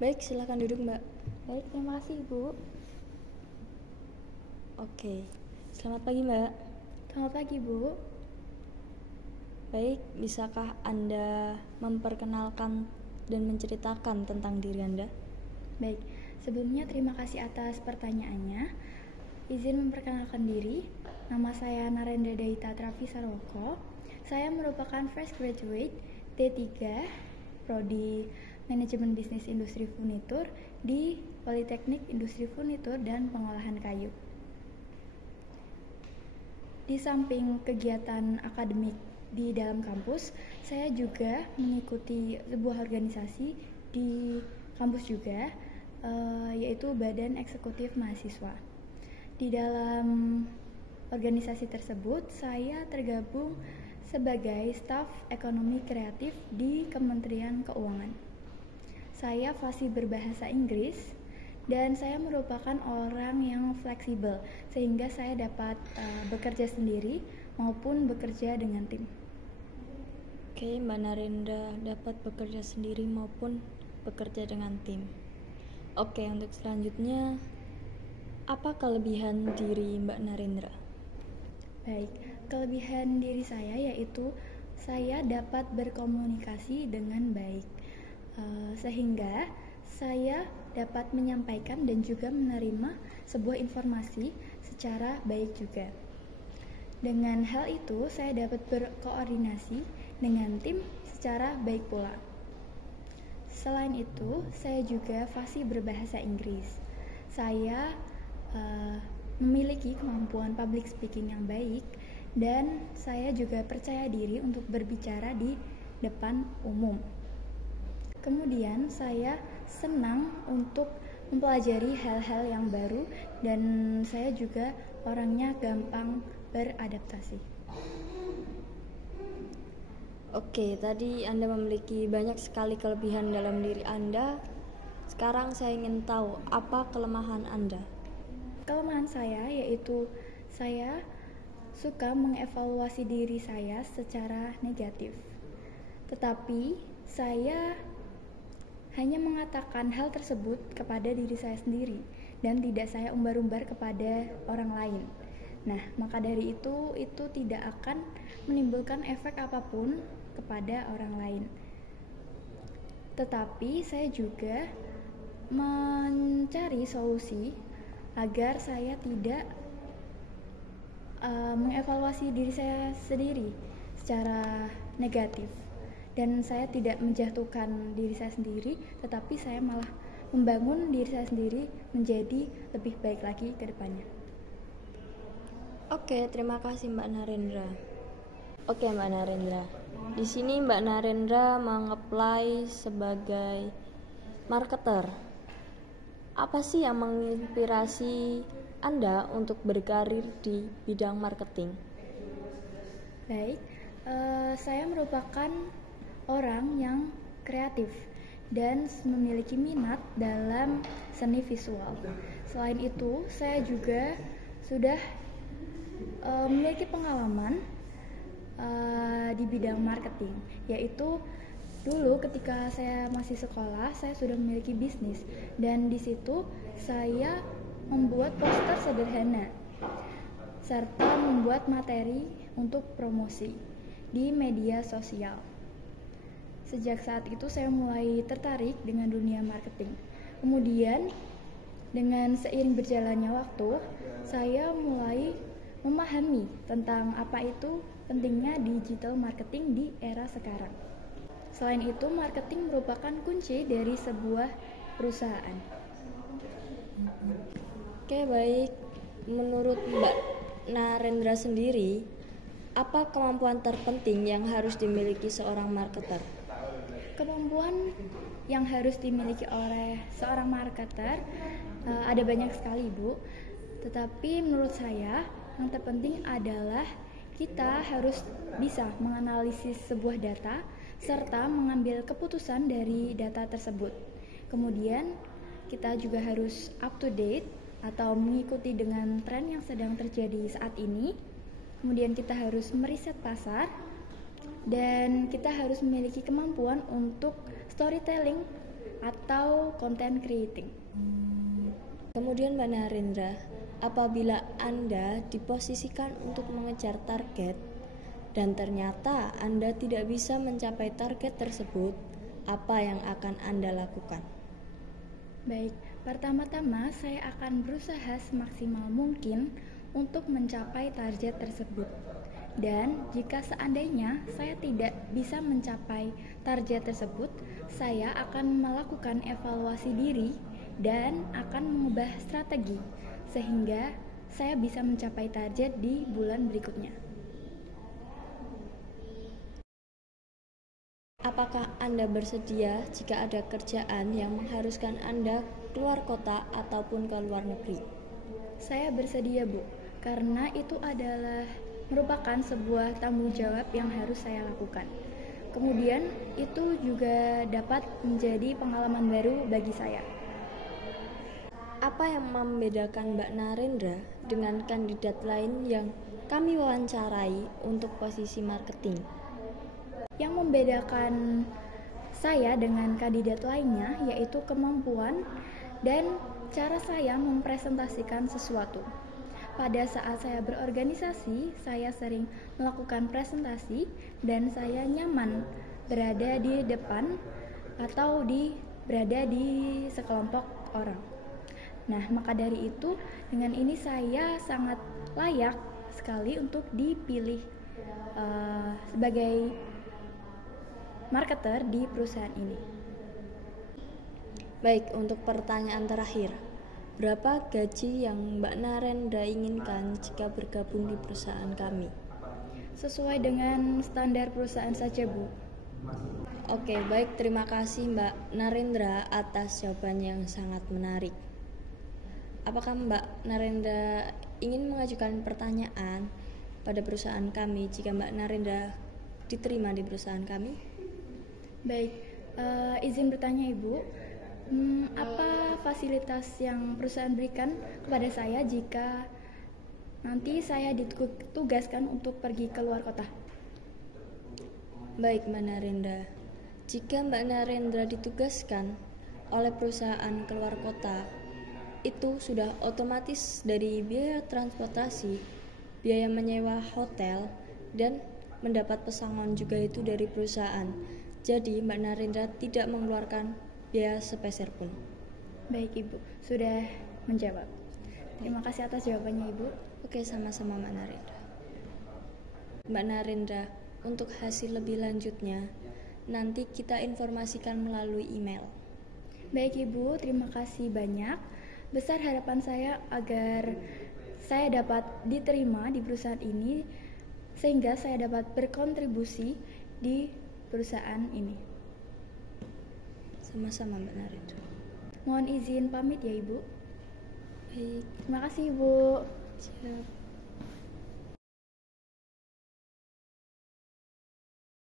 Baik, silakan duduk, Mbak. Baik, terima kasih Ibu. Oke, selamat pagi, Mbak. Selamat pagi Bu. Baik, bisakah Anda memperkenalkan dan menceritakan tentang diri Anda? Baik, sebelumnya terima kasih atas pertanyaannya. Izin memperkenalkan diri, nama saya Narendra Daita Travi Sarwoko. Saya merupakan fresh graduate D3 Prodi Manajemen Bisnis Industri Furnitur di Politeknik Industri Furnitur dan Pengolahan Kayu. Di samping kegiatan akademik di dalam kampus, saya juga mengikuti sebuah organisasi di kampus juga, yaitu Badan Eksekutif Mahasiswa. Di dalam organisasi tersebut, saya tergabung sebagai staf ekonomi kreatif di Kementerian Keuangan. Saya fasih berbahasa Inggris dan saya merupakan orang yang fleksibel sehingga saya dapat bekerja sendiri maupun bekerja dengan tim. Oke, Mbak Narendra dapat bekerja sendiri maupun bekerja dengan tim. Oke, untuk selanjutnya, apa kelebihan diri Mbak Narendra? Baik, kelebihan diri saya yaitu saya dapat berkomunikasi dengan baik, sehingga saya dapat menyampaikan dan juga menerima sebuah informasi secara baik juga. Dengan hal itu, saya dapat berkoordinasi dengan tim secara baik pula. Selain itu, saya juga fasih berbahasa Inggris. Saya memiliki kemampuan public speaking yang baik dan saya juga percaya diri untuk berbicara di depan umum. Kemudian saya senang untuk mempelajari hal-hal yang baru dan saya juga orangnya gampang beradaptasi. Oke, tadi Anda memiliki banyak sekali kelebihan dalam diri Anda. Sekarang saya ingin tahu apa kelemahan Anda. Kelemahan saya yaitu saya suka mengevaluasi diri saya secara negatif. Tetapi saya hanya mengatakan hal tersebut kepada diri saya sendiri dan tidak saya umbar-umbar kepada orang lain. Nah, maka dari itu tidak akan menimbulkan efek apapun kepada orang lain. Tetapi saya juga mencari solusi agar saya tidak mengevaluasi diri saya sendiri secara negatif dan saya tidak menjatuhkan diri saya sendiri, tetapi saya malah membangun diri saya sendiri menjadi lebih baik lagi ke depannya. Oke, terima kasih Mbak Narendra. Oke, Mbak Narendra. Di sini Mbak Narendra meng-apply sebagai marketer. Apa sih yang menginspirasi Anda untuk berkarir di bidang marketing? Baik, saya merupakan orang yang kreatif dan memiliki minat dalam seni visual. Selain itu, saya juga sudah memiliki pengalaman di bidang marketing, yaitu dulu ketika saya masih sekolah, saya sudah memiliki bisnis dan di situ saya membuat poster sederhana serta membuat materi untuk promosi di media sosial. Sejak saat itu saya mulai tertarik dengan dunia marketing. Kemudian dengan seiring berjalannya waktu, saya mulai memahami tentang apa itu pentingnya digital marketing di era sekarang. Selain itu, marketing merupakan kunci dari sebuah perusahaan. Oke, baik. Menurut Mbak Narendra sendiri, apa kemampuan terpenting yang harus dimiliki seorang marketer? Kemampuan yang harus dimiliki oleh seorang marketer ada banyak sekali, Bu. Tetapi menurut saya, yang terpenting adalah kita harus bisa menganalisis sebuah data serta mengambil keputusan dari data tersebut. Kemudian kita juga harus up to date atau mengikuti dengan tren yang sedang terjadi saat ini. Kemudian kita harus meriset pasar dan kita harus memiliki kemampuan untuk storytelling atau content creating. Kemudian Mbak Narendra, apabila Anda diposisikan untuk mengejar target dan ternyata Anda tidak bisa mencapai target tersebut, apa yang akan Anda lakukan? Baik, pertama-tama saya akan berusaha semaksimal mungkin untuk mencapai target tersebut. Dan jika seandainya saya tidak bisa mencapai target tersebut, saya akan melakukan evaluasi diri dan akan mengubah strategi sehingga saya bisa mencapai target di bulan berikutnya. Apakah Anda bersedia jika ada kerjaan yang mengharuskan Anda keluar kota ataupun ke luar negeri? Saya bersedia, Bu, karena itu adalah merupakan sebuah tanggung jawab yang harus saya lakukan. Kemudian itu juga dapat menjadi pengalaman baru bagi saya. Apa yang membedakan Mbak Narendra dengan kandidat lain yang kami wawancarai untuk posisi marketing? Yang membedakan saya dengan kandidat lainnya yaitu kemampuan dan cara saya mempresentasikan sesuatu. Pada saat saya berorganisasi, saya sering melakukan presentasi dan saya nyaman berada di depan atau berada di sekelompok orang. Nah, maka dari itu, dengan ini saya sangat layak sekali untuk dipilih sebagai marketer di perusahaan ini. Baik, untuk pertanyaan terakhir. Berapa gaji yang Mbak Narendra inginkan jika bergabung di perusahaan kami? Sesuai dengan standar perusahaan saja, Bu. Oke, baik. Terima kasih Mbak Narendra atas jawaban yang sangat menarik. Apakah Mbak Narendra ingin mengajukan pertanyaan pada perusahaan kami jika Mbak Narendra diterima di perusahaan kami? Baik, izin bertanya Ibu. Apa fasilitas yang perusahaan berikan kepada saya jika nanti saya ditugaskan untuk pergi ke luar kota? Baik Mbak Narendra, jika Mbak Narendra ditugaskan oleh perusahaan keluar kota, itu sudah otomatis dari biaya transportasi, biaya menyewa hotel, dan mendapat pesangon juga itu dari perusahaan. Jadi Mbak Narendra tidak mengeluarkan biaya sepeser pun. Baik Ibu, sudah menjawab. Terima kasih atas jawabannya Ibu. Oke, sama-sama Mbak Narendra. Mbak Narendra, untuk hasil lebih lanjutnya nanti kita informasikan melalui email. Baik Ibu, terima kasih banyak. Besar harapan saya agar saya dapat diterima di perusahaan ini sehingga saya dapat berkontribusi di perusahaan ini. Sama-sama Mbak Narendra. Mohon izin pamit ya Ibu. Baik. Terima kasih Ibu. Siap.